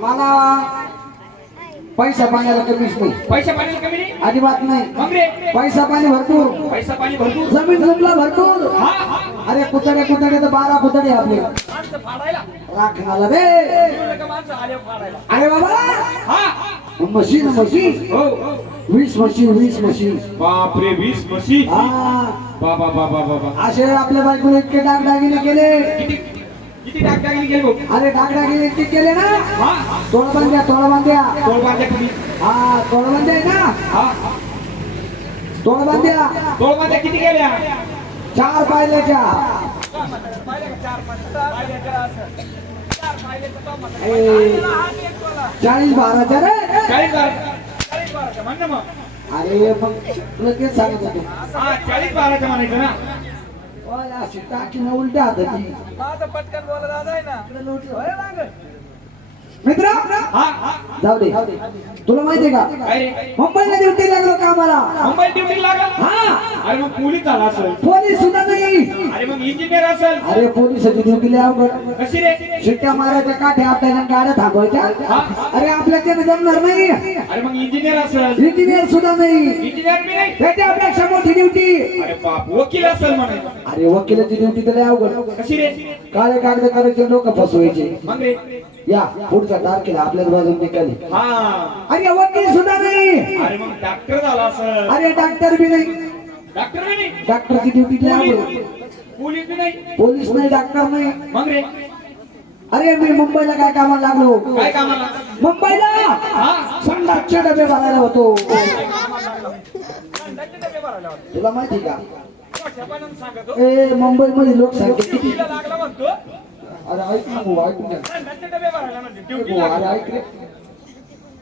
मला पैसा पाण्याला कमीच नाही. पैसा पाणी कमी नाही अजिबात नाही. मग रे पैसा पाणी भरपूर. पैसा पाणी भरपूर. जमीन जमला भरपूर. हा हा अरे कुतडे कुतडे तर 12 कुतडे आपले माणसं फाडायला राखणाला रे. एवढं का माणसं आले फाडायला. अरे बाबा हा मशीन मशीन हो 20 मशीन 20 मशीन. बापरे 20 म्हशी. हा बाबा बाबा बाबा असे आपल्या बायकोने इतके डागडागिने केले. किती किती टाकटाकी गेले भाऊ. अरे डागडागिने इतके केले ना. हा तोड बांध्या तोड बांध्या. तोड बांध्या किती. हा तोड बांध्या आहे ना. हा तोड बांध्या तोड बांध्या किती गेल्या. 4 पायल्याच्या. 40 बाराच्या रे. 40 बाराच्या म्हण ना मग. अरे मग तुला तेच सांगत होतो. हा 40 बाराच्या म्हणायचं ना. ओय अशी टाकी ना उलट्या हाताची. माझं पटकन बोला दादा आहे ना. मित्र हा हा जाऊ दे. तुला माहितीये का काय रे मुंबईला ड्युटी लागलो कामाला. मुंबई ड्युटी लागला. हा अरे मग पोलीस झाला असेल. पोलीस सुद्धा नाही. अरे मग इंजिनियर असेल. अरे पोलिसाची ड्युटी लय अवघड. कशी रे. शिट्ट्या मारायच्या काठ्या आपल्याला गाड्या थांबवायच्या. अरे आपल्या त्याने जमणार नाही. अरे मग इंजिनियर असेल. इंजिनियर सुद्धा नाही. इंजिनियर बी नाही. त्याच्यापेक्षा मोठी ड्युटी. अरे बाप वकील असेल म्हणायचं. अरे वकिलाची ड्युटी तर लय अवघड. कशी रे. काळे कागद करायचे लोक फसवायचे. मग रे या पुढच्या तारखेला आपल्याच बाजून निकाली. हा अरे वकील सुद्धा नाही. अरे मग डॉक्टर झाला असेल. अरे डॉक्टर बी नाही. डॉक्टर बी नाही. डॉक्टरची ड्युटी लय अवघड. पोलीस बी नाही. पोलीस नाही डॉक्टर नाही. मग रे अरे मी मुंबईला काय कामाला लागलो. काय कामाला. मुंबईला हा संडासचे डबे भरायला होतो. तुला माहिती का सांगतो ए मुंबई मध्ये लोकसंख्या किती. लागला म्हणतो. अरे ऐक ना भाऊ, ऐकून घ्या. डबे भरायला म्हणते ड्युटी भाऊ, अरे ऐक रे.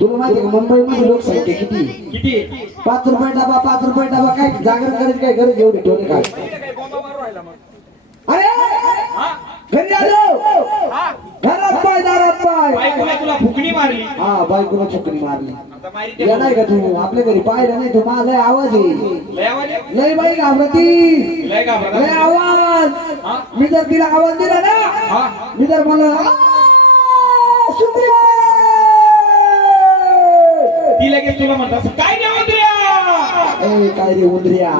तुला माहिती का मुंबई मध्ये लोकसंख्या किती. किती. 5 रुपये डबा 5 रुपये डबा. काय जागर करायची काय गरज एवढी टोले काय. काही बोंबा मारू राहिला मग. अरे हा घरी आलो. हा घरात पाय दारात पाय. बायकोला तुला फुकणी मारली. हा बायकोला चुकणी मारली. आता मारी या नाही का तू आपल्या घरी पाहिलं नाही तू. माझा आवाज आहे. लय आवाज आहे. लय बाई घाबरती. लय घाबरला. लय आवाज. हा मी जर तिला आवाज दिला ना. हा मी जर म्हणलं सुंदरी ती लगेच तुला म्हणतात काय नाही उतर्या. ए काय रे उंदरिया.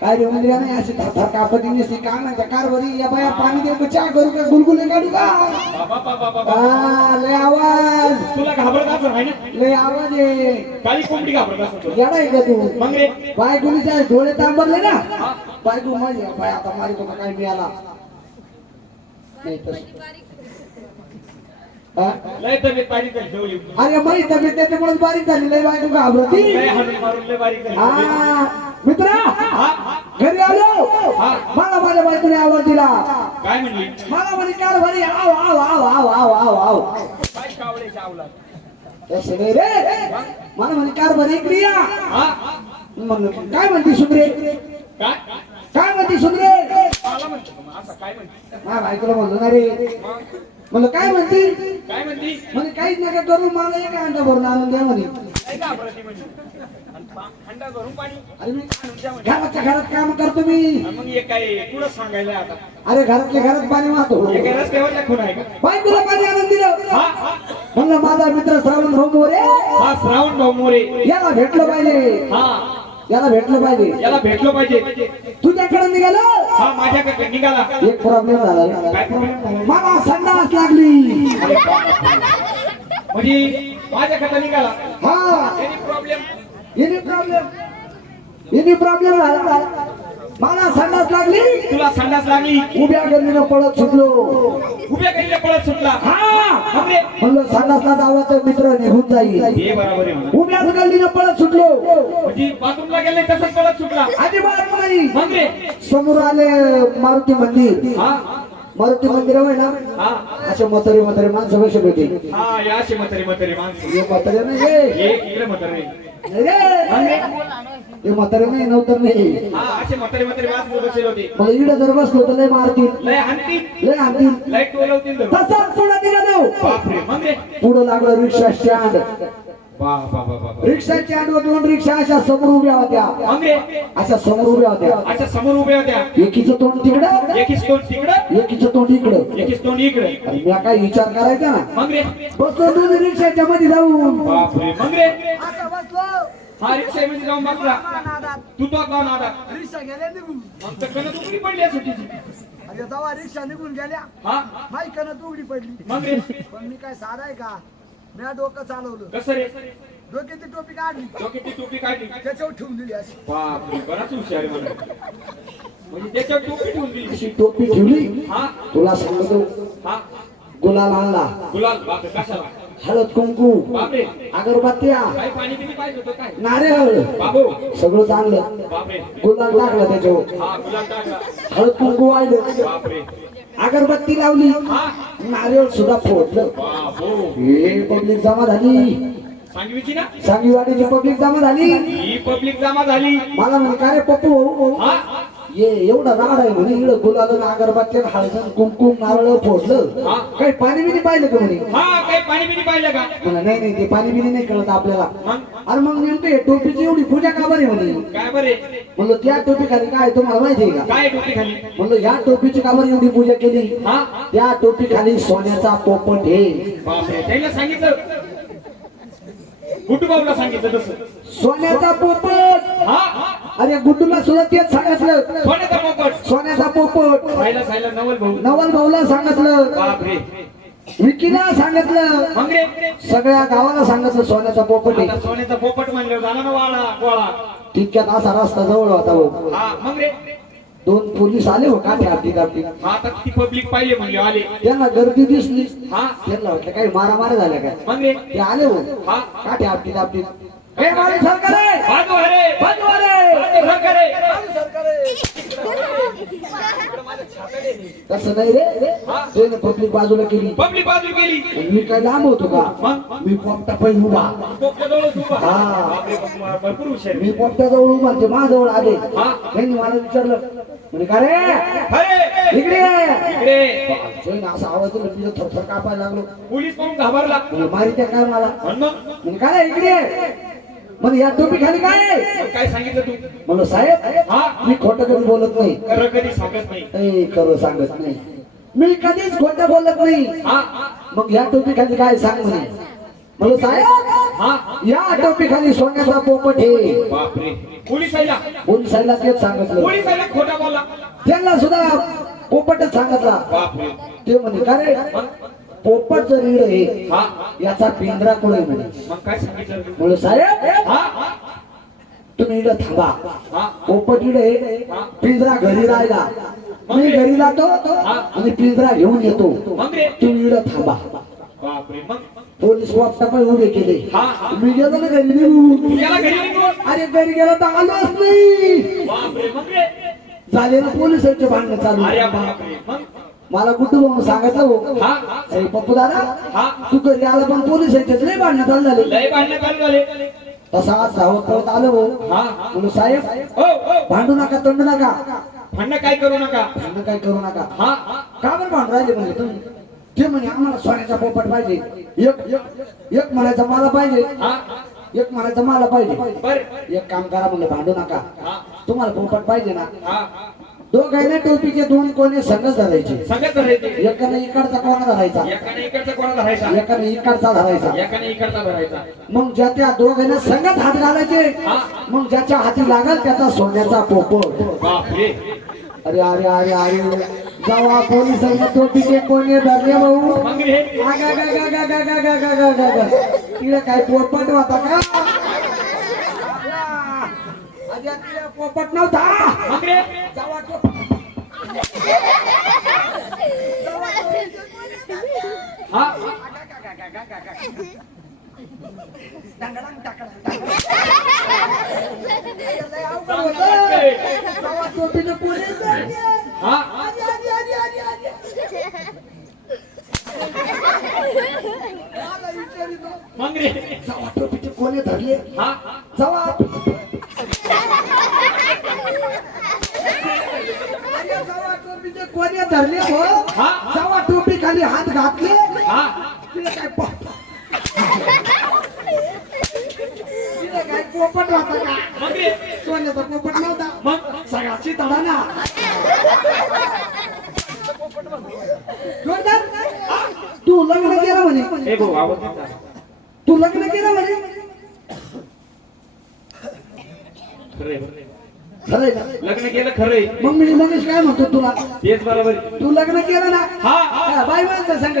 काय रे उंदरिया नाही अशी थरथर कापती नसती. काय म्हणता कारभारी या बाया पाणी देऊ का चहा करू का गुलगुले काढू का. बाबा बाबा बाबा हा लय आवाज. तुला घाबरत असं आहे ना. लय आवाज आहे. काळी कोंबडी घाबरत असं तुला. येडा आहे का तू. मग रे बायकोनीच्या डोळे तांबरले ना. बायको माझी बाय आता मारी तो काय मिळाला नाही तसं. हा? लय तब्येत पाणी ठेवली. अरे माही तब्येत त्याच्यामुळे बारीक झाली. लय बायको घाबरती. लय हाणून मारून लय बारीक झाली. हा मित्रा हा घरी आलो. हा मला माझ्या बायकोने आवाज दिला. काय म्हणली. मला म्हणे कारभारी आव आव आव आव आव आव आव. काय कावळ्याच्या आवला. तसं नाही रे. मला म्हणे कारभारी इकडे या. हा म्हणलं काय म्हणती सुंदरे. काय काय म्हणती सुंदरे. मला म्हणतो मग असं काय म्हणते. माझ्या बायकोला म्हणलो ना रे. म्हणलं काय म्हणती. काय म्हणती. म्हणे काहीच नका करू. मला एक अंडा भरून आणून द्या म्हणे. काय घाबरती म्हणजे. अंडा भरून पाणी. अरे मी आणून द्या म्हणजे. घराच्या घरात काम करतो मी. आणि मग हे काय पुढं सांगायला आता. अरे घरातल्या घरात पाणी वाहतो. हे काय रस्त्यावरच्या खून आहे का. बायकोला पाणी आणून दिलं. हा हा म्हणलं माझा मित्र श्रावण भाऊ मोरे हा श्रावण भाऊ मोरे. याला भेटलं पाहिजे. हा याला भेटलं पाहिजे. याला भेटलो पाहिजे. तुझ्याकडे निघालो. हा माझ्याकडे निघाला. एक प्रॉब्लेम झाला. काय प्रॉब्लेम झाला. मला संडास लागली. म्हणजे माझ्याकडे निघाला. हा एनी प्रॉब्लेम. इनी प्रॉब्लेम झाला. मला संडास लागली. तुला संडास लागली. उभ्या गल्लीनं पळत सुटलो. उभ्या करीला पळत सुटला. हा हमरे म्हणलं संडासला जावं तर मित्र निघून जाईल. हे बरोबर आहे म्हणा. उभ्याच गल्लीनं पळत सुटलो. म्हणजे बाथरूमला गेले तसंच पळत सुटला. अजिबात नाही. हमरे समोर आले मारुती मंदिर. हा मारुती मंदिर आहे ना. हा असे म्हातारे म्हातारे माणसं बसत होते. हा याशी म्हातारी म्हातारी माणसं. हे म्हातारे नाही हे. एक इकडे म्हातारे. नाही रे. हे म्हातारे नाही नव्हतं नाही. हा असे म्हातारी म्हातारी माणसं बसले होते. मला इकडे जर बसलो तर लय मारतील. लय हाणतील. लय आणतील. लय टोलवतील. तसाच पुढे निघालो. बापरे. मग रे पुढे लागलं रिक्षा स्टँड. वाह वाह वाह वाह. रिक्षाच्या आडवं 2 रिक्षा अशा समोर उभ्या होत्या. मग रे अशा समोर उभ्या होत्या. अच्छा समोर उभ्या होत्या. एकीचं तोंड तिकडं, एकीच तोंड तिकडं, एकीचं तोंड इकडं. एकीच तोंड इकडे. आणि मी काय विचार करायचा ना, मग रे बसलो 2 रिक्षाच्या मध्ये जाऊन. बापरे. मग रे असं बसलो हा रिक्षा मध्ये जाऊन बसला. नादात तू तो गाव नादा. रिक्षा गेल्या निघून. मग तर कणत उघडी पडली आहे सुट्टीची. अरे जेव्हा रिक्षा निघून गेल्या हा माई कणत उघडी पडली. मग रे पण मी काय साधा आहे का, मी डोकं चालवलं, कसं रे डोक्याची टोपी काढली, डोक्याची टोपी काढली. त्याच्यावर ठेवून दिली अशी. बापरे बराच हुशार आहे म्हणा. म्हणजे त्याच्यावर टोपी ठेवून दिली. अशी टोपी ठेवली. हा तुला सांगतो, हा गुलाल आणला, गुलाल. बापरे कशाला. हळद कुंकू, बापरे अगरबत्त्या, काय पाणी किती पाहिजे होतं काय. नारळ, बाबू सगळं चांगलं. बापरे. गुलाल टाकला त्याच्यावर, हा गुलाल टाकला. हळद कुंकू वाहिलं, बापरे. अगरबत्ती लावली, हा नारळ सुद्धा फोडलं. बाबू हे पब्लिक जमा झाली. सांगवीची ना सांगवीवाडीची पब्लिक जमा झाली. ही पब्लिक जमा झाली. मला म्हणे काय रे पप्पू भाऊ, हा ये एवढा राड आहे म्हणे, इकडं गुलाल अगरबत्त्या हळद कुंकुम नारळ फोडलं, हा. काही पाणी बिनी पाहिलं का म्हणे. हा काही पाणी बिनी पाहिलं का. म्हणलं, नाही नाही ते पाणी बिनी नाही कळत आपल्याला. मग अरे मग नेमकं हे टोपीची एवढी पूजा का बरी म्हणे. काय बरे म्हणलं त्या टोपी खाली काय तुम्हाला माहिती आहे का. काय टोपी खाली. म्हणलं या टोपीची का बरी एवढी पूजा केली. हा त्या टोपी खाली सोन्याचा पोपट हे. बापरे. त्याला सांगितलं गुड्डू बाबूला सांगितलं तसं. सोन्याचा पोपट. हा अरे गुड्डूला सुद्धा तेच सांगितलं, सोन्याचा पोपट. सोन्याचा पोपट. सायला सायला नवल भाऊ. नवल भाऊला सांगितलं, बापरे. विकीला सांगितलं, मग रे सगळ्या गावाला सांगितलं सोन्याचा पोपट आहे. आता सोन्याचा पोपट म्हणलं झाला ना वाळा गोळा. तितक्यात असा रस्ता जवळ होता भाऊ. हा मग रे 2 पोलीस आले हो काठी आपली आपली. हा आता ती पब्लिक पाहिले म्हणजे आले. त्यांना गर्दी दिसली, हा त्यांना वाटलं काही मारामारी झाल्या काय. मग रे ते आले हो हा काठी आपली आपली. ए मारी सरकार आहे, बाजू अरे बाजू आहे. बाजू सरकार आहे. तसं नाही रे, त्याने पब्लिक बाजूला केली. पब्लिक बाजू गेली. मी काय लांब होतो का, मग मी पोपटा पहिला उभा. पोपटाजवळ उभा. हा. बापरे, भरपूर हुशार आहे. मी पोपटाजवळ उभा, ते माझ्याजवळ आले. हा. त्यांनी मला विचारलं, म्हणे का रे अरे इकडे ये. इकडे त्याने असा आवाज दिला, मी थरथर कापायला लागलो. पोलीस पाहून घाबरला. मारी त्या काय मला. आणि मग म्हणे काय इकडे ये. म्हणे या टोपी खाली काय आहे? मग काय सांगितलं तू. म्हणलं साहेब हा मी खोटं कधी बोलत नाही. खरं कधी सांगत नाही. ए, खरं सांगत नाही मी, कधीच खोटं बोलत नाही. हा मग या टोपी खाली काय सांग म्हणे. म्हणलं साहेब हा या टोपी खाली सोन्याचा पोपट हे. बापरे. पोलिसाला पोलिसाला तेच सांगितलं, पोलिसाला खोटा बोलला. त्यांना सुद्धा पोपटच सांगितला. बापरे. ते म्हणे का रे पोपट जर रीड आहे हा याचा पिंजरा कोण आहे म्हणे. मग काय सांगितलं तू. म्हणलं साहेब हा तुम्ही इकडं थांबा, हा पोपट इकडे आहे, पिंजरा घरी राहिला. मी घरी जातो आणि पिंजरा घेऊन येतो, मग रे तुम्ही इकडं थांबा. बापरे. मग पोलीस वापसा पण उभे केले. हा मी गेलो ना घरी निघून. याला घरी निघून. अरे घरी गेलो तर आलोच नाही. बापरे. मग रे झाले ना पोलिसांचे भांडण चालू. अरे बापरे. मग मला गुड्डू म्हणून सांगायचं हो. हा अरे पप्पू दादा हा तू घरी आला पण पोलिसांचे लय भांडण चालू झाले. लय भांडणं चालू झाले. तसा आज धावत पळत आलो हो. हा म्हणून साहेब हो हो भांडू नका, तंडू नका, भांडणं काय करू नका. भांडण काय करू नका. हा का बरं भांडू राहिले म्हणजे तुम्ही. ते म्हणे आम्हाला सोन्याचा पोपट पाहिजे. एक म्हणायचं मला पाहिजे, हा एक म्हणायचं मला पाहिजे. बर एक काम करा म्हणलं भांडू नका, हा तुम्हाला पोपट पाहिजे ना. हा दोघांना टोपीचे 2 कोणे संघच धरायचे. सगळ्यात धरायचे. एकाने इकडचा कोणा धरायचा, एकाने इकडचा कोणा धरायचा, एकाने इकडचा धरायचा. एकाने इकडचा धरायचा. मग ज्या त्या दोघांना संघच हात घालायचे. हा मग ज्याच्या हाती लागल त्याचा सोन्याचा पोपट. बापरे. अरे अरे अरे अरे जेव्हा पोलिसांनी टोपीचे कोणे धरले भाऊ, मग रे तिला काय पोपट होता का. अरे तिला पोपट नव्हता. मग रे जेव्हा हा टोपीचे कोणे हा मग रे जेव्हा टोपीचे कोणे धरले, हा जेव्हा टोपीचे कोणे धरले हो, हा जेव्हा टोपी खाली हात घातले, हा तिला काय पोपट होता का मग रे सोन्याचा पोपट नव्हता मग सगळ्याची तडा ना जोरदार तू लग्न केलं म्हणे ए भाऊ आवाज येत आहे. तू लग्न केलं म्हणे खरंय खरंय का लग्न केलं खरंय मग मी मनीष काय म्हणतो तुला तेच बरोबर आहे. तू लग्न केलं ना हा हा, बाई माणसं सांग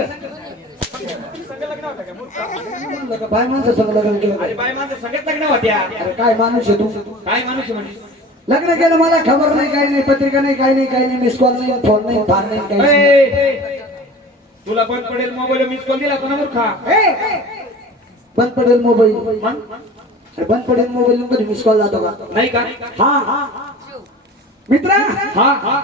बाई माणसं सांग लग्न केलं अरे बाय माझं सगळ्यात लग्न होत्या अरे काय माणूस आहे तू काय माणूस आहे म्हणजे लग्न केलं मला खबर नाही काही नाही पत्रिका नाही काही नाही काही नाही मिस कॉल नाही फोन नाही फार नाही काही नाही ए, तुला बंद पडेल मोबाईल मिस कॉल दिला कोणा मूर्खा बंद पडेल मोबाईल मग अरे बंद पडेल मोबाईल कधी मिस कॉल जातो का नाही का हा हा मित्रा हा हा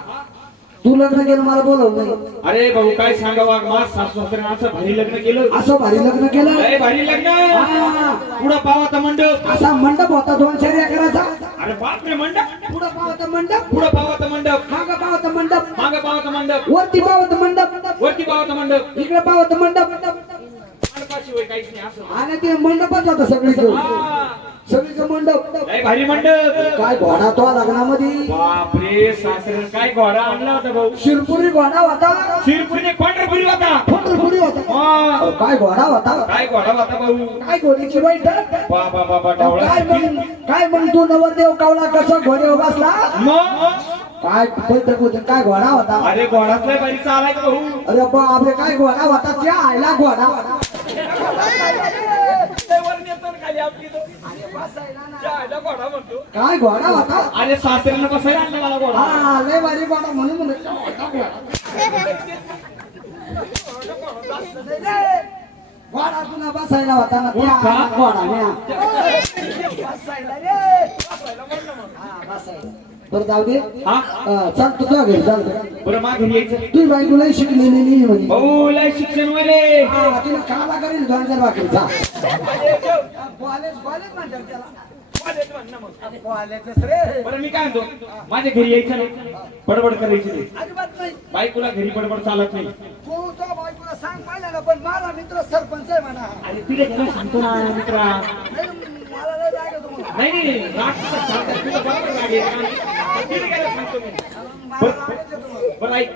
तू लग्न केलं मला बोलव नाही अरे भाऊ काय सांगावं माझ सासू सासऱ्यानं असं भारी लग्न केलं असं भारी लग्न केलं अरे भारी लग्न हा. पुढं पावाता मंडप असा मंडप होता 200 एकराचा अरे बापरे मंडप पुढं पावता मंडप पुढं पावाता मंडप मागं पावता मंडप मागं पावाता मंडप वरती पावता मंडप वरती पावाता मंडप इकडे पावता मंडप मंडपाशिवाय काहीच नाही असं आणि ते मंडपच होता सगळीकडे हा. सगळीकडे मंडप लय भारी मंडप काय घोडा तो लग्नामध्ये बापरे सासरे काय घोडा आणला होता भाऊ शिरपुरी घोडा होता शिरपुरीने पंढरपुरी होता पंढरपुरी होता हा. अहो, काय घोडा होता काय घोडा होता भाऊ काय घोडीची वाईट बाबा बाबा डावळा काय मग तू नवरदेव कावला कसा घोड्यावर बसला मग काय बैठक होते काय घोडा होता अरे घोडाच लय भारी चालायचं भाऊ अरे बापरे काय घोडा होता त्या आईला घोडा होता काय घोडा होता अरे सासऱ्यानं बसायला आणलं मला घोडा हा लय भारी घोडा म्हणून म्हणलं घोडा तुला बसायला होता ना त्या आईला घोडा म्या. बरं जाऊ दे हा चाल तुझ्या घरी चाल बरं माग घरी यायचं तुझी बायको लय शिकलेली नाही म्हणे भाऊ लय शिक्षण वगैरे हा, तिला काला करेल 2000 भाकरी जा बरं मी काय म्हणतो माझ्या घरी यायचं नाही बडबड करायची नाही अजिबात नाही बायकोला घरी बडबड चालत नाही तू तो बायकोला सांग पाहिलं ना पण माझा मित्र सरपंच आहे म्हणा अरे तुला त्याला सांगतो ना मित्रा नाही, मला लय राग येतो म्हणून. नाही नाही राग तुला सांगतात, तुला बरोबर राग येईल. तिला काय सांगतो मी मला राग येतो म्हणून. बरं ऐक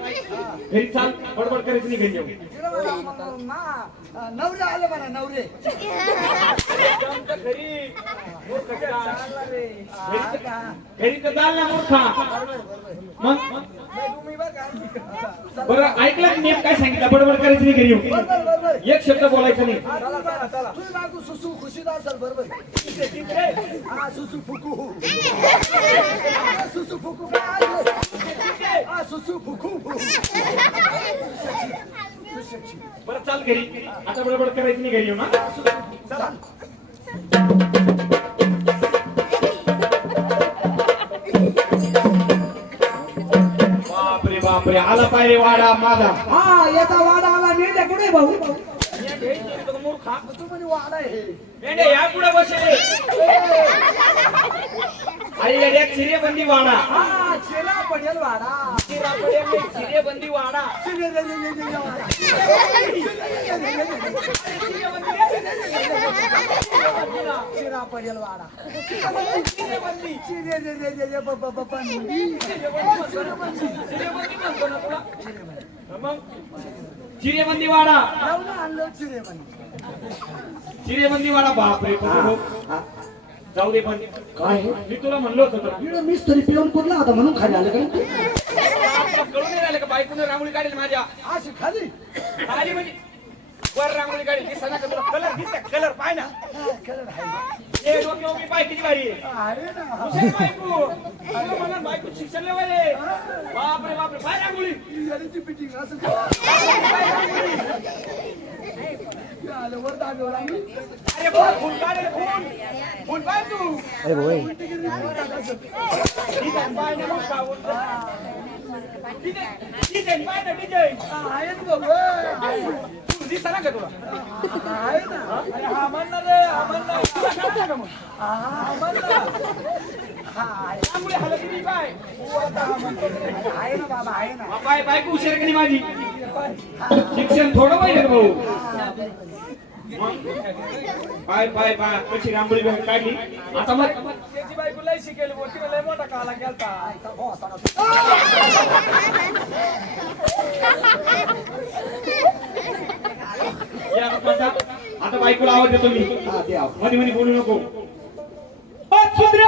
घरी चाल बडबड करायची नाही घरी येऊन तिला म्हणा, नवरे आले म्हणा नवरे घरी तर चाल ना मूर्खा मग बरं ऐकलं की नेम काय सांगितलं बडबड करायची नाही घरी येऊन बरोबर एक शब्द बोलायचा नाही तुझी बायको सुसू खुशीत असेल बरोबर हा सुसू फुकू सुसू फुकू काय हा सुसू फुकू बरं चाल घरी आता बडबड करायची नाही घरी येऊन हा बापरे बापरे आला पाहिजे वाडा माझा हा याचा वाडा आला नेते कुठे भाऊ मूर्खा तू म्हणे वाडा आहे मेंढे या पुढे बसले आई येड्या चिरेबंदी वाडा हा चेला पडेल वाडा चिरेबंदी वाडा चिरा पडेल वाडा चिरेबंदी वाडा आणलं चिरेबंदी चिरेबंदी वाडा बापरे जाऊ दे पण काय मी तुला म्हणलो होतो तुला इकडे मिस्त्री पिऊन कुठला होता म्हणून खाली आलं काय कळून नाही राहिलं का बायकोने रांगोळी काढेल माझ्या अशी खाली आली म्हणजे वर रांगोळी काढेल दिसना का तुला कलर दिसता कलर पाय ना कलर आहे ए डोक्यावर मी पाय किती भारी आहे अरे ना हुशार बायको अगं मला बायको शिक्षण लेवल आहे बापरे बापरे पाय रांगोळी याची फिटिंग असं आलं वर दाबेवर लागली अरे बोल फुल काढेल फुल फुल पाय तू अरे भाऊ डिझाईन पाय ना मग का डिझाईन पाय ना डिझाईन आहे ना बाबा तू दिसना का तुला आहे ना अरे हा म्हणणार रे हा म्हणणार तुला कळतं का मग हा म्हणलं रांगोळी हलत नाही पाय आहे ना बाबा आहे ना पाय बायको हुशार का नाही माझी शिक्षण थोडं पाहिजे रे भाऊ पाय पाय पाय कशी रांगोळी काढली आता मग त्याची बायको लय शिकेल मोठी लय मोठा काला गेलता या आता बायकोला आवाज देतो मी हा द्या मध्ये मध्ये बोलू नको सुंदरे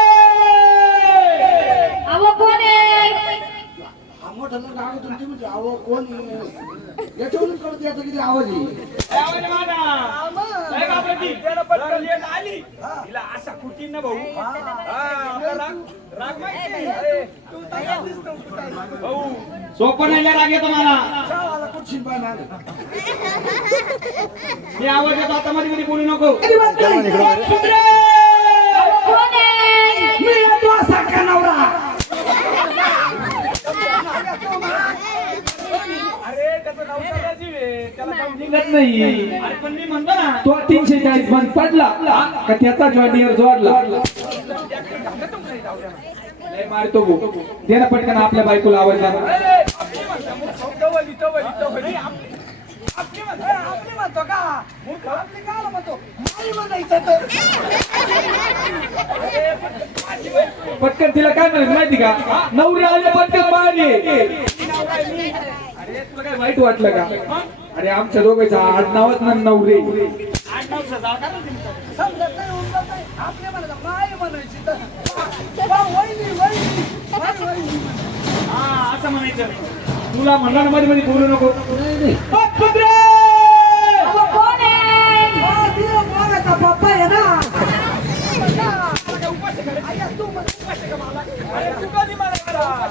अहो कोण आहे? हा मोठा गाडी तुमची म्हणजे अहो कोण याच्यावरून कळत याचा किती आवाज आहे आवाज माझा लय घाबरती. त्याला पटकन लेट आली तिला अशा कुटीन ना भाऊ आपला राग माहिती अरे, तू तसा दिसतो कुठं. भाऊ सोपं नाही राग येतो मला शाळाला कुठशीन बाय मागे मी आवाज येतो आता मध्ये मध्ये बोलू नको अजिबात नाही. सुंदरे कोण आहे? मी येतो सारखा नवरा अरे त्याचं नाव काय जीव आहे त्याला काय निघत नाही अरे पण मी म्हणतो ना तो 340 बंद पडला का त्याचा जॉइंटियर जोडला लय मारतो गो दे ना पटकन आपल्या बायकोला आवाज द्या आपली म्हणतो का मूर्ख आपली काय म्हणतो माई म्हणायचं तर पटकन तिला काय म्हणायचं माहिती का नवरी आले पटकन मारले अरे तुला काय वाईट वाटलं का अरे आमच्या दोघांच्या आडनावच ना नवरे समजत नाही उमजत नाही आपले म्हणायचं माई म्हणायची तर वहिनी वहिनी माई वहिनी हा असं म्हणायचं तुला म्हणणार मध्ये मध्ये बोलू नको सुंदरे अहो कोण आहे? मागाचा पप्पा आहे ना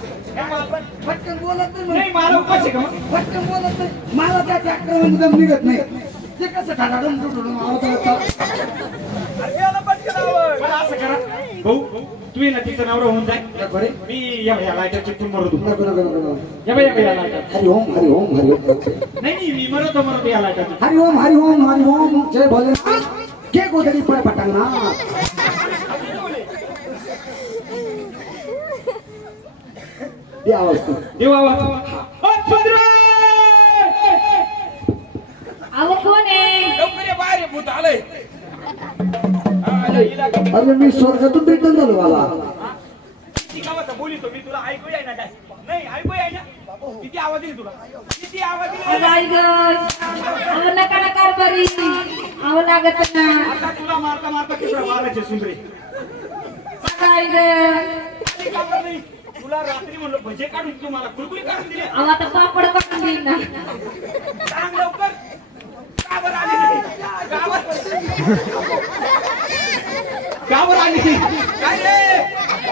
पटकन बोलत नाही नाही मला उपास आहे का मग? पटकन बोलत नाही मला त्या ट्रॅक्टर दम निघत नाही ते कसं ठाडाडून तुडून बरं असं करा भाऊ तुम्ही ना तिचं नवरा होऊन जाय बरे मी या लाईटच्या चिठ्ठीत मरतो नको नको नको या लाईटात हरि ओम हरि ओम हरि ओम नाही मी मरतो या लाईटात हरि ओम हरि ओम हरि ओम जय भोलेनाथ के गोदरी पळे पटांगना दे आवाज तू देवा सुंदरे अहो कोण आहे? लवकर ये बाहेर ये, भूत आलंय अरे मी स्वर्गातून रिटर्न झालो मला किती गावाचा बोलितो मी तुला ऐकू आहे ना काय नाही ऐकू आहे ना किती आवाज दिली तुला किती आवाज अहो दिली आई गं. अहो नका ना कारभारी. अहो लागत ना. आता तुला मारता मारता किती मारायचे सुंदरे अगं आई गं. आली का बरं नाही तुला रात्री म्हणलं भजे काढून तू मला कुरकुरी काढून दिली अहो आता पापड काढून देईन ना. सांग लवकर का बरं आली नाही गावावर आली नाही काय रे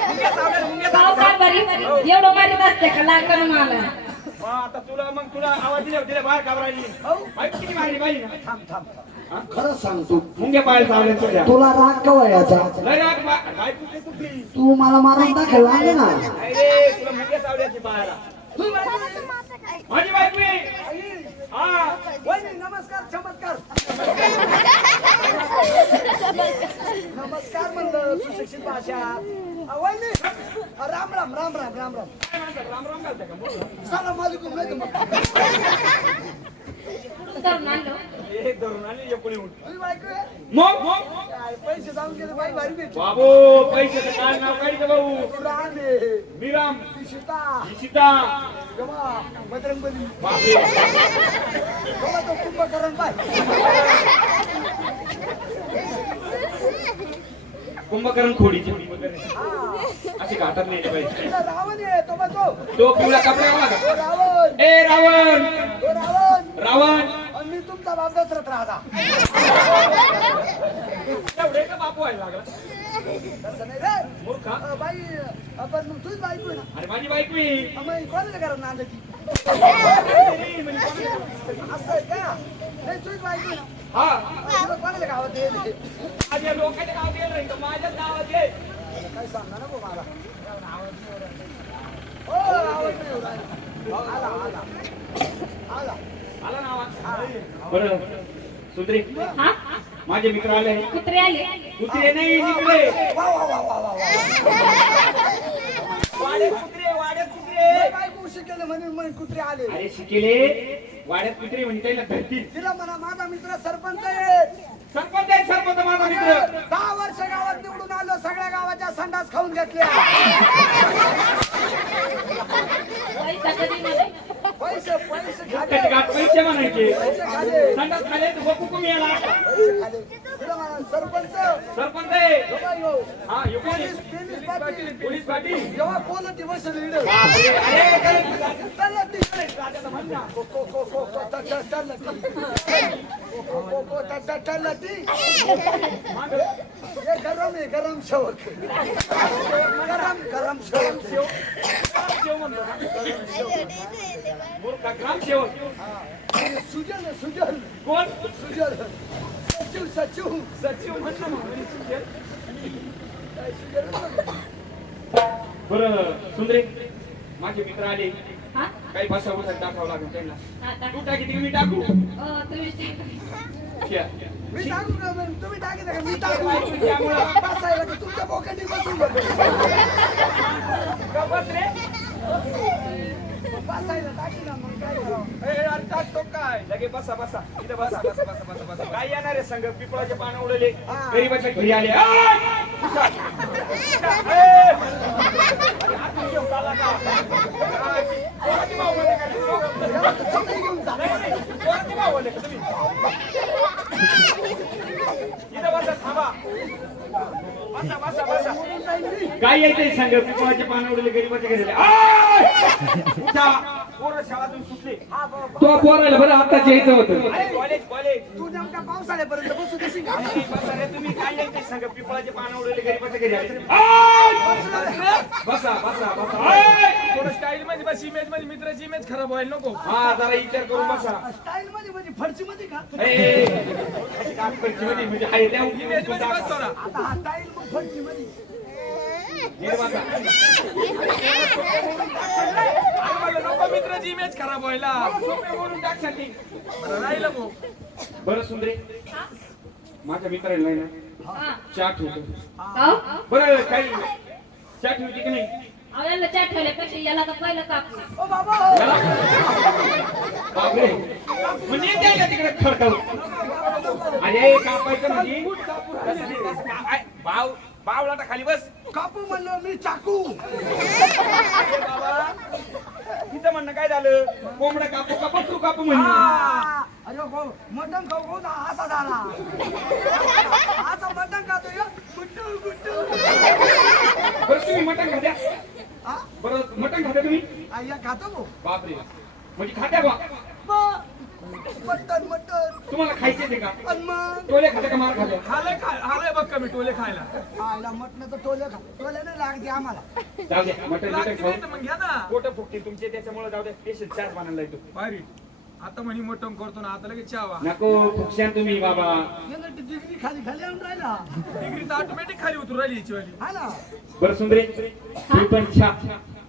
मुंग्या चावल्या, मुंग्या अहो चावल्या. कारभारी एवढं मारीत असते का लागलं ना मला. आता तुला मग तुला आवाज दिला दिला बाहेर का बरं आली बाईक किती मारली पाहिजे ना थांब थांब खरंच सांगतो मुंग्या पाहायला चावल्या तुझ्या तुला राग का वयाचा लय राग बायक कुठे कुठली तू मला मारून टाकायला आले ना नाही रे तुला मुंग्या चावल्याची पाहायला माझी बायको आहे. हा वहिनी नमस्कार चमत्कार नमस्कार म्हणलं सुशिक्षित भाषा वहिनी राम राम राम राम राम राम काय म्हणतात राम राम घालते का बोल. सलाम वालेकुम नाही तर मग करून आणलं. एक धरून आली एक कोणी उठ तुझी बायको आहे? मग काय पैसे जाऊन गेले बाई भारी भेटली बाबू पैशाचं काय नाव काढी भाऊ राम आहे मीराम ती सीता सीता जेव्हा बजरंगबली बापरे जेव्हा तो कुंभकर्ण बाय कुंभकर्ण खोडीची हा अशी घाटात नाही पाहिजे तिला रावण आहे तो बा तो पिवळा कपड्यावाला तो का रावण ए रावण तो रावण रावण आणि मी तुमचा बाप दसरथ राहता एवढे का बापू व्हायला लागला तसं नाही रे मूर्खा बाई आपण मग तुझी बायको आहे ना अरे माझी बायको आहे. मग कोणाला घरात नांदायची अरे, म्हणजे कोणाला- असं आहे का नाही तुझी बायको आहे ना हा तुला कोणाला गावात येईल माझ्या लोकांच्या गावात येईल रे, तर माझ्याच गावात ये काय सांगणार ना भाऊ मला हो आवाज नाही येऊ राहिला. आला आला आला आला ना आवाज बरं सुंदरी हा माझे मित्र आले कुत्रे आले. कुत्रे नाही निघले वा वा वा वा वा वाड्यात कुत्रे वाड्यात कुत्रे बायको शिकेले म्हणून मग कुत्रे आले अरे शिकेले वाड्यात कुत्री म्हणजे त्याला धरतील. तिला म्हणा माझा मित्र सरपंच आहे. सरपंच आहे, सरपंच माझा मित्र. 10 वर्ष गावात निवडून आलो, सगळ्या गावाच्या संडास खाऊन घेतल्या. पैसा कधी नाही. पैसे पैसे खाले. त्याचे गाठ पैसे म्हणायचे. पैसे खाले. संडास खाले तर बकू कमी याला. पैसे खाले. तिला म्हणा सरपंच. सरपंच आहे. बाबा यो. हा यो कोण आहे? पोलीस पाटील. पोलीस पाटील. जेव्हा कोणती बसली इकडं. बापरे, अरे काय? चला ती. को को को को को ता ता ता लती. को को को ता ता ता लती. ये गरम है, गरम शौक. गरम गरम शौक. शेव म्हणतो का? मूर्खा, ग्रामसेवक. सुजल सुजल. कोण? सुजल. सचिव सचिव. सचिव म्हणणं मग. काय सुजल? बरं सुंदरे, माझे मित्र आले. हा? काही भाषा उसात टाकावं लागेल त्यांना. हा, टाक. तू टाकी मी टाकू. तुम्ही टाका. या. मी टाकू का मग? तुम्ही टाकी का मी टाकू? त्यामुळं बसायला का तुमच्या बोकांनी बसून जातो. गप्पच रे. बसायला टाकी ना मग काय करावं? ए, अरे टाकतो काय? लगे बसा बसा. इथं बसा बसा बसा बसा बसा. काय येणार आहे संघ? पिपळाचे पानं उडले. हा. गरीबाच्या घरी आले. आय! ए! अरे, आतून घेऊन चालला का? काय? कोणाची भाव बोलले का तुम्ही? जेव्हा तू चटई घेऊन जा. नाही, नाही. कोणाची भाव बोलले का तुम्ही? इथं बसा, थांबा. बसा बसा बसा. काय यायचंय सांग? पिपळाचे पानं उडले, गरीबाच्या घरी आले. आय! उठा. पोरं शाळेतून सुटले. तो पोरायला बरं आताच यायचं होतं. अरे कॉलेज कॉलेज. तू नेमका पावसाळ्यापर्यंत बसू देशील का? अरे बसा रे, तुम्ही काय यायचंय सांग? पिपळाचे पानं उडले, गरीबाच्या घरी आले. आय! बसा बसा बसा. आय! थोडं स्टाईल मध्ये बस, इमेज मध्ये मित्राची इमेज खराब व्हायला नको. हा जरा विचार करून बसा. स्टाईल मध्ये म्हणजे फरची मध्ये का? ए, काम करची मध्ये म्हणजे हाय त्या इमेज मध्ये बस थोडा. आता हा स्टाईल मग फरची मध्ये. नीट बसा. अरे मला नको मित्राची इमेज खराब व्हायला. सोपे बोलून टाकशाल ती. बरं, राहिलं भाऊ. बरं सुंदरे, हा? माझ्या मित्राला नाही ना हा. चाट होतो. हो? बरं काही चाट होती की नाही? अहो, याला चहा ठेवल्यापेक्षा याला तर पहिलं कापलं. ओ बाबा हो. बापरे, म्हणजे द्यायला तिकडे खडकावून. अरे कापायचं म्हणजे बाव बावलाटा खाली बस. कापू म्हणलो मी चाकू. अरे बाबा, तिथं म्हणणं काय झालं? कोंबडा कापू का पत्रू कापू म्हणजे? अरे हो मटण खाऊ खाऊ ना असा झाला. असा मटण खातो यो. गुट्टू गुट्टू. बरं तुम्ही मटण खात्या? हा? बरं मटण खात्या तुम्ही? या खातो भाऊ. बापरे, म्हणजे खात्या बा? मटण मटण. तुम्हाला खायचे ते का? पण मग टोले खात्या का मार खात्या? हालय बघ कमी टोले खायला. आयला मटण तर टोले खा. टोले नाही लागते आम्हाला. जाऊ द्या मटण लागते मटण नाही तर खाऊ. मग घ्या ना. पोट फुगतील तुमचे, त्याच्यामुळे जाऊ द्या. पेशंट चार पानांना येतो. भारी. आता म्हणी मोठं करतो ना, आता लगेच चहावा. नको फुगशान तुम्ही बाबा. यानं ती डिग्री खाली खाली आणून राहिला. डिग्री तर ऑटोमॅटिक खाली उतरू राहिली याची वाली. हा ना. बरं सुंदरे, तुम्ही पण छा.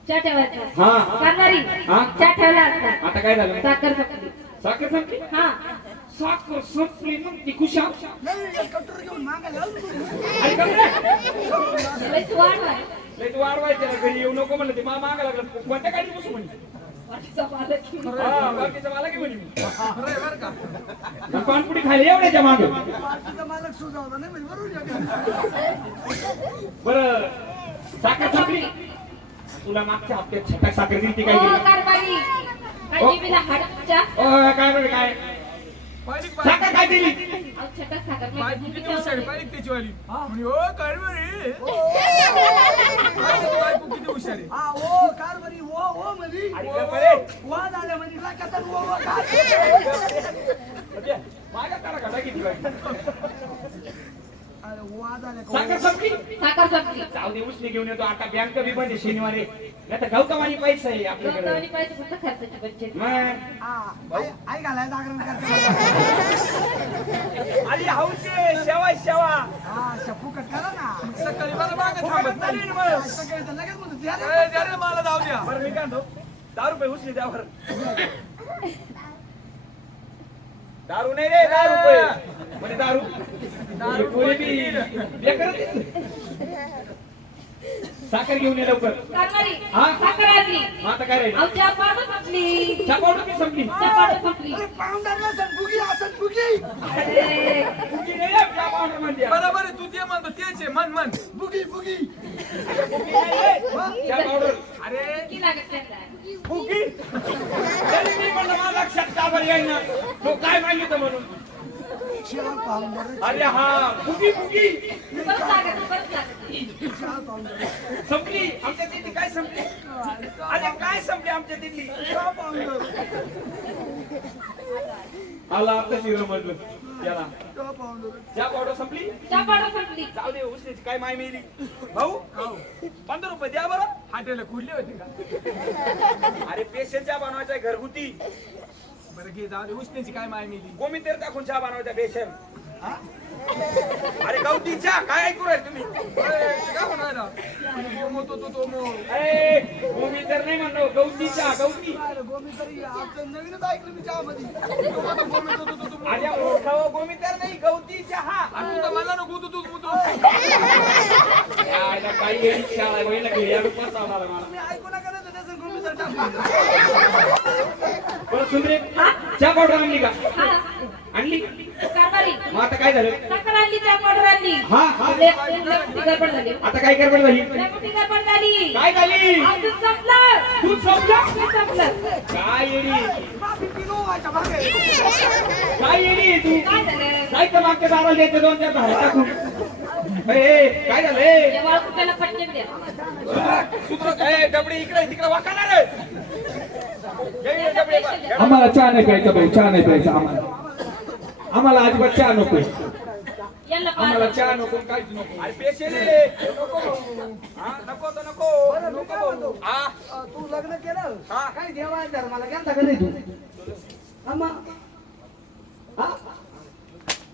चहा ठेवायचा. हा कारभारी, हा? चहा ठेवला असता. आता काय झालं? साखर संपली. साखर संपली? हा. साखर संपली मग ती खुशाल. नाही एक कटोरी घेऊन मागायला आलो तू. अरे कसं? लय वाढवाय. लय तू वाढवायचं ना, घरी येऊ नको म्हणलं. ते मागा लागलं. कोणत्या गाडी बसू म्हणजे? वाटीचा पालक. हा, बाकीचं मला काय म्हणे मी? खरं आहे बरं का. पानपुडी खायला एवढ्याच्या मागे. पार्टीचा मालक सुजावला नाही म्हणजे बरोबर आहे. बरं साखर संपली. तुला मागच्या हप्त्यात छटाक साखर दिली ती काय हो, केली? कारभारी. काय जीबीला हाडच्या. काय बरं काय पाहिली साखर काय दिली? अहो, छटाक साखर बायको म्हणजे किती जीबीला हुशार आहे, वगैरे. पाहिली त्याची वाली. म्हणे ओ कारभारी. बायको किती हुशार आहे. हा ओ कारभारी ओ ओ म्हणी. अरे गप्प रे. वा झाल्या म्हणी लाखात ओ ओ काय. माझ्या तारा घाटा किती बाई? अरे वा झाल्या का साखर संपली. साखर संपली. जाऊ दे उसने घेऊन येतो. आता बँक बी बंद आहे शनिवारी. नाही तर गौतमानी पैसा आहे आपल्याकडे. गवतावणी पैसे फक्त खर्चाचे बच्चे. मग हा आई घालायला जागरण करते. आली हाऊचे शेवा शेवा. हा शपू कट करा ना. सकाळी मला मागं थांबत नाही. सकाळी तर लगेच म्हणतो द्या रे. ए, द्या रे मला जाऊ द्या. बरं मी काय म्हणतो, 10 रुपये उसने द्यावर. दारू नाही रे, 10 रुपये म्हणजे दारू. पोरी बी लेकरं. साखर घेऊन ये लवकर. कारभारी हा? साखर आणली. मग आता काय राहील? अहो चहा पावडर संपली. चहा पावडर बी संपली. चहा पावडर संपली. अरे पाहुण्याला असं फुगी असं फुगी अरे फुगी नाही आहे, चहा पावडर म्हणते. बरोबर आहे, तू ते म्हणतो तेच आहे. मन फुगी फुगी फुगी नाही आहे, चहा पावडर. अरे किती लागत त्यांना? फुगी? तरी मी म्हणलं मला लक्षात का बरं येईना? तो काय मागितलं म्हणून? चहा पाहुण्याला अरे हा फुगी फुगी परत लागत. चहा पाहुण्याला संपली आमच्या दिल्ली. काय संपली? अरे काय संपली आमच्या दिल्ली? चहा पाहुण्याला आला आता शिरं म्हटलं याला. चहा पाहुण्याला चहा पावडर संपली. चहा पावडर संपली. जाऊ दे उसण्याची काय माय मेली. भाऊ 15 रुपये द्या बरं. हाटेला कुठले होते का? अरे पेशंट चहा बनवायचा आहे घरगुती. बरं घे जाऊ दे, उष्णेची काय माय मिली. गोमित्र टाकून चहा बनवायचा पेशंट. अरे गवती चहा काय ऐकू राहिले तुम्ही? काय होणार तो अरे गोमित्र नाही म्हणलो, गवती चहा गवती. अरे गोमी तरी आमचं नवीनच ऐकलं मी चहामध्ये अरे ओळखावं गोमित्र नाही गवती चहा. तू तर मला नको तू यायला काही येईल चहा आहे बघितलं की या रूपात चालणार मला. मी ऐकू नका ना त्याचं गोमी तर टाकलं बरं सुंदरे चहा पावडर आणली का? हा आणली. कारभारी मग आता काय झालं? साखर आणली. चहा पावडर आणली. हा, हा. लय गडबड झाली. आता काय गडबड झाली? लय मोठी गडबड झाली. काय झाली? अहो, दूध संपलं. दूध संपलं? दूध संपलं. काय येडी माफी पिलो व्हायच्या मागे काय येडी तू? काय झालं? काय तर मागच्या दाराला द्यायचं 2-4 धारा टाकून. ए, काय झालं? ए, या वाळकुट्याला पटकन द्या. सुधरव. ए, डबडी इकडे तिकडे वाकाना रे. ये, ये, डबडी बा. ये. आम्हाला चहा नाही प्यायचा भाऊ, चहा नाही प्यायचा आम्हाला अजिबात चहा नकोय. यांना आम्हाला पाहा. चहा नको, काहीच नको. अरे पेशंट आहे. नको भाऊ. हा, नको तर नको. मी काय म्हणतो हा, तू लग्न केलं हा. काय देवा धर्माला गेलता का नाही तू अम्मा हा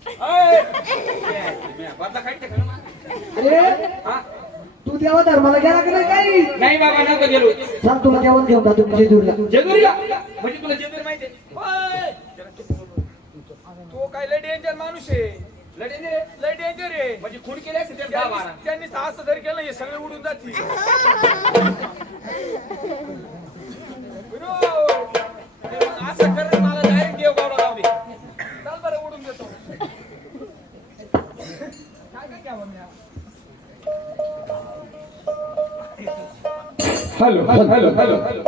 ए, ए, बदला खायचं का ना? अरे हा? तू देवा धर्माला गेला का नाही काही नाही बाबा नका गेलो. सांग तुला जेवण घेऊन जातो जेजूरला जेजुरीला म्हणजे तुला जेजुरी माहिती आहे? तो काय लय डेंजर माणूस आहे. लय डेंजर आहे. लय डेंजर आहे. म्हणजे खून केले असते त्याने 10-12. त्यांनी 6 जर केलं हे सगळे उडून जातील. असं कर मला डायरेक्ट देव गावला लावले. चाल बरं उडून देतो. काय घ्यावं मी? Hello hello hello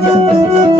Thank you.